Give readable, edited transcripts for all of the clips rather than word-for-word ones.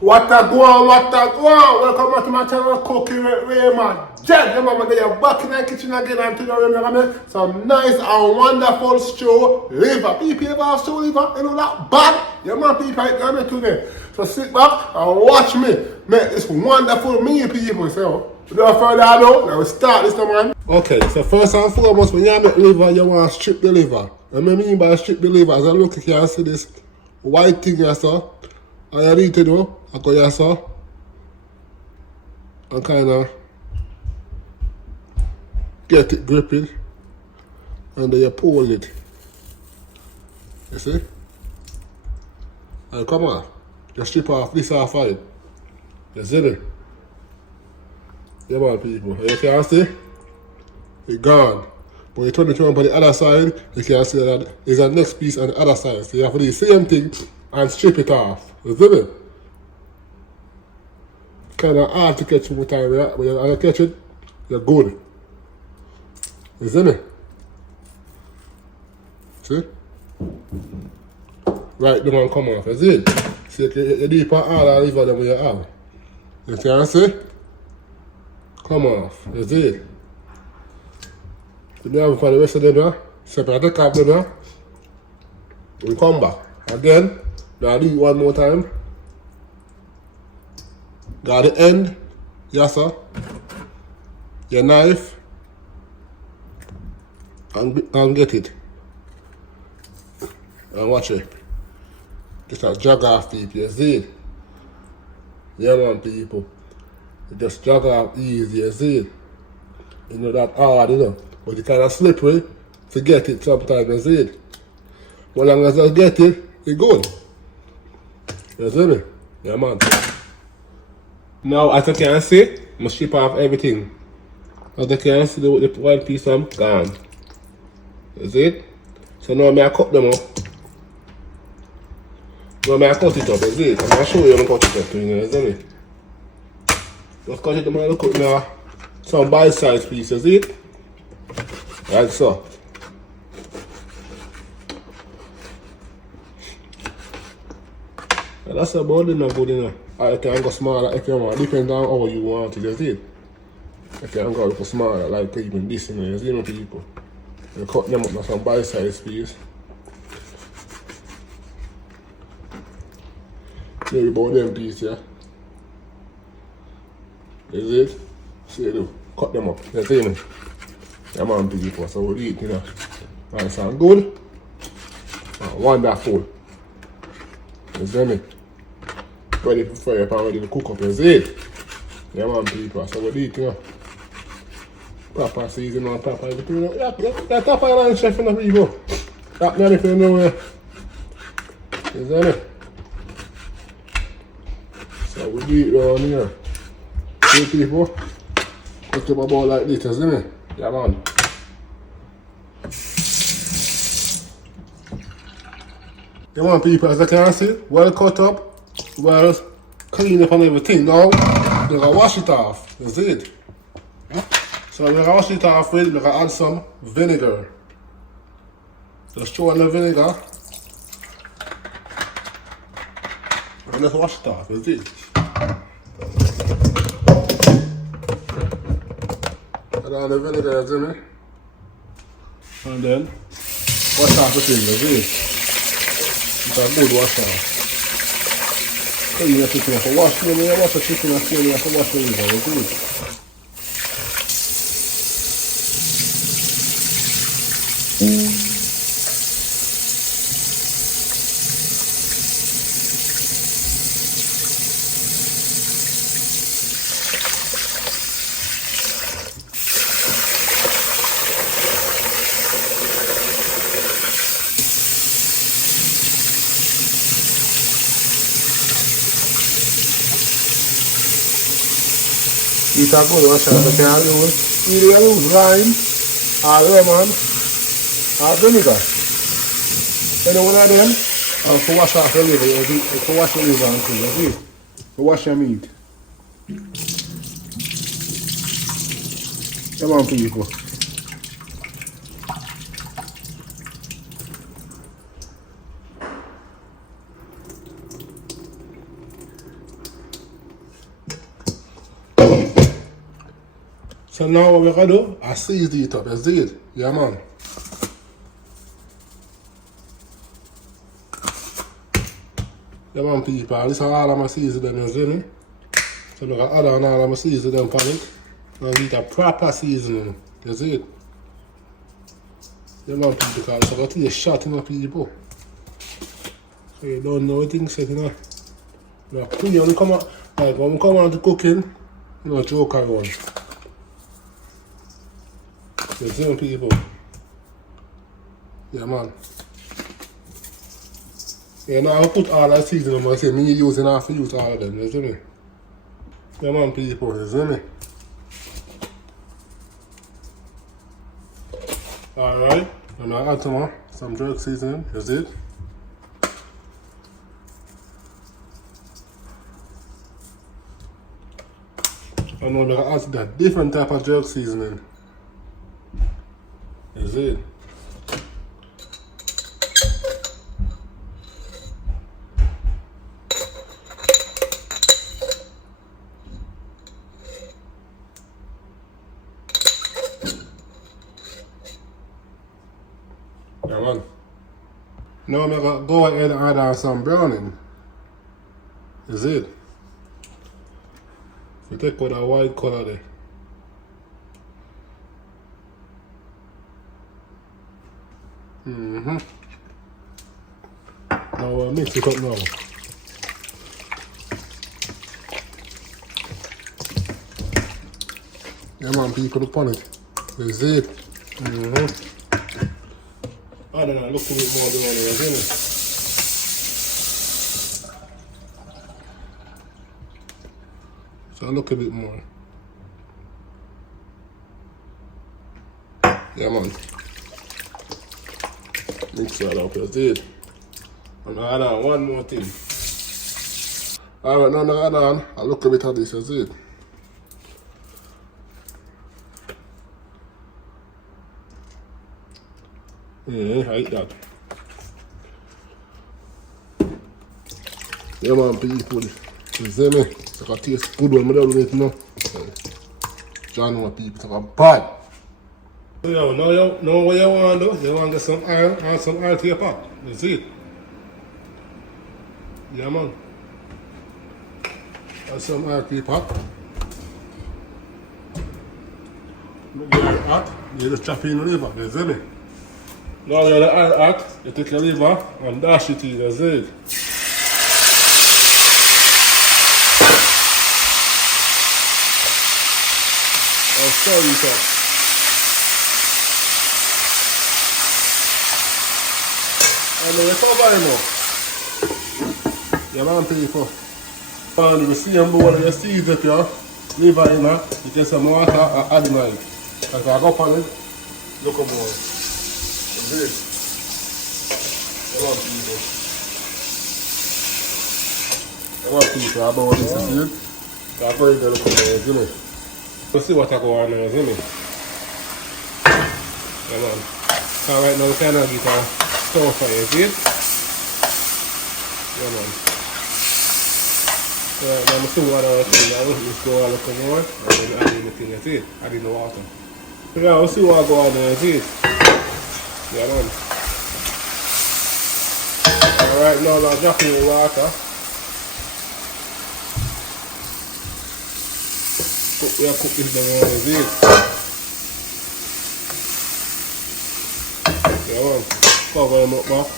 What a go on, what a go on. Welcome back to my channel, Cooking with Raymond. Jen, remember that you're back in the kitchen again and today we're going to make some nice and wonderful stew liver. People ever have stew liver? You know that bad? Yeah man, people are going to today. So sit back and watch me make this wonderful meal, people. So without further ado, now we start this man. Okay, so first and foremost, when you make liver, you want to strip the liver. And what I mean by strip the liver, as I look here and see this white thing here, so all you need to do, I go here, so and kind of get it gripping, and then you pull it. You see? And come on, you strip off this half of it. You see it? Yeah, man, people. You can see it's gone. But you turn it around on the other side, you can see that there's a next piece on the other side. So you have to do the same thing and strip it off. You see it? Kind of hard to catch with time, yeah? But you catch it, you're good. You see me? See? Right, the man come off. You see it? See, you do it for all the liver that you have. You can see? Come off. You see it? So we have it for the rest of them, yeah? Separate the cap them, yeah? We come back. Again, now do it one more time. Got the end, yes sir. Your knife, and get it. And watch it. Just a jog off, people, you see it? Yeah man, people. You just jog off easy, you see it? You know that hard, you know? But it's kind of slippery to get it sometimes, you see it? But as long as I get it, it's good. You see me? Yeah man. Now, as you can see, I strip off everything. As you can see, the one piece I'm gone. You see it? So now I cut them up. Now I cut it up, you see it? I'm going to show you how to cut it up, you see me? Just cut it up and cut now some bite-sized pieces, see it? Like so. And that's about it, not good enough. Or you can go smaller if you want, depends on how you want it, you see it? If you can go a little smaller, like even this, you see, people? You cut them up with some bite-sized piece. Maybe about them piece, yeah? You see it? See you do? Cut them up, you see me? Yeah man, people, so we'll eat, you know. And sound good? And wonderful. You see me? Ready for fire pan, ready to cook up, you see it? Yeah man, people, so we'll eat, you know. Proper season and proper everything, you know. Yeah, top island chef, you know, people. That man if you know where. You see me? So we'll eat around here. See people? Put them about like this, you see me? Yeah man. You want people, as you can see, well cut up, well clean up and everything. Now, we're gonna wash it off. You see it? So we're gonna wash it off with, we're gonna add some vinegar. Just throw in the vinegar. And let's wash it off, you see it? Add on the vinegar, you see me? And then, wash off the thing, you see it? It's a good wash off. Clean the chicken, you wash when you wash the chicken and clean, you have to wash the liver, you see it? It's a good wash off. You can use lime, or lemon, or vinegar. Any one of them, and to wash off the liver, to wash the liver and things, you see? To wash your meat. Come on, people. So now what we're gonna do, I season it up, you see it? Yeah man. Yeah man people, this is all of my season them, you see me? So I'm gonna add on all of my season them on it. And get a proper seasoning, you see it? Yeah man people, because it's gonna taste shot in the people. So you don't know what things set, you know. Now when you come out, like when we come on to cooking, you know, joke around. You see me people? Yeah man. Yeah, now I put all that seasoning on, I say me using half to use all of them, you see me? Yeah man people, you see me? Alright, I'm gonna add some jerk seasoning, you see it? And now I'm gonna add that different type of jerk seasoning. You see it? Yeah man. Now I'm gonna go ahead and add on some browning. You see it? So take out that white color there. Now we'll mix it up now. Yeah man people, look on it. You see it? I don't know, look a bit more down there, isn't it? So look a bit more. Yeah man. Mix that up, you see it? And I add on one more thing. Alright, now I add on a little bit of this, you see it? Yeah, I eat that. Yeah man people, you see me? It's like a taste good when I don't do it now. John want people to come bad. So now what you want to do, you want to get some oil and some oil to your pot. You see it? Yeah man. Add some oil to your pot. Get it hot, you just chop in the liver, you see me? Now you're the oil hot, you take your liver and dash it in, you see it? And stir it up. And then you cover him up. Yeah man people. And you see him bowl and you season up your liver in it, you get some water and add in it. As I go up on it, look up more. You see it? Yeah man people. Yeah man people, I bowl this, you see it? I go in there, look up more, you see me? You see what I go on there, you see me? Yeah man. So right now we cannot get a stir fry, you see it? Yeah man. So right now I see what I was saying, I will just go a little more and then add in the thing, you see it? Add in the water. So yeah, we'll see what I go on there, you see it? Yeah man. Alright now I'm dropping the water. We have cooked this down, you see it? Yeah man, cover them up back.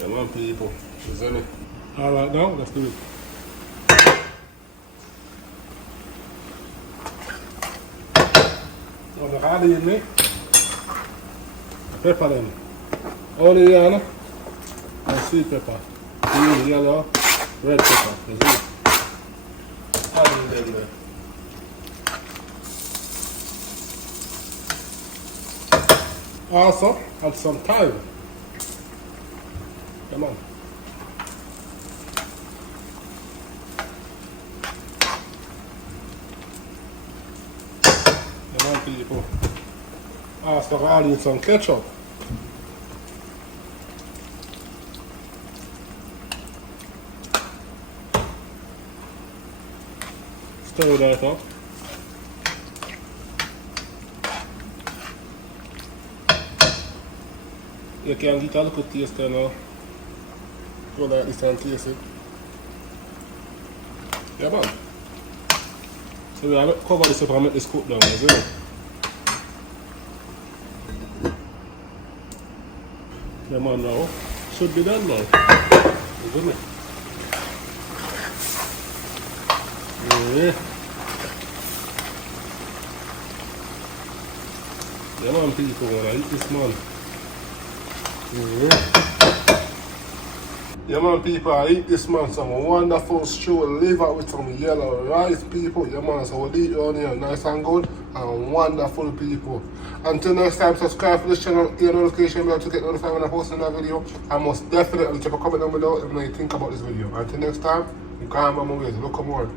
Yeah man people, you see me? Alright now, let's do it. Now the add in me, pepper them. Only yellow and sweet pepper. Green, yellow, red pepper, you see it? Add in them there. Also, add some thyme. Come on. Come on, people. Also, add in some ketchup. stir that up. You can get a little taste there now. Go like this and taste it. Yeah, man. So we have to cover this up and make this cook down, isn't it? Yeah, man, now. Should be done now. Isn't it? Yeah. Yeah, man, people, when I eat this, man. Yeah, man, people, I eat this, man, some wonderful stew liver with some yellow rice, people. Yeah, man, so we'll eat on here nice and good and wonderful, people. Until next time, subscribe to this channel, hit the notification bell to get notified when I post another video. And most definitely, check a comment down below if you think about this video. Until next time, you can't remember ways. Look more.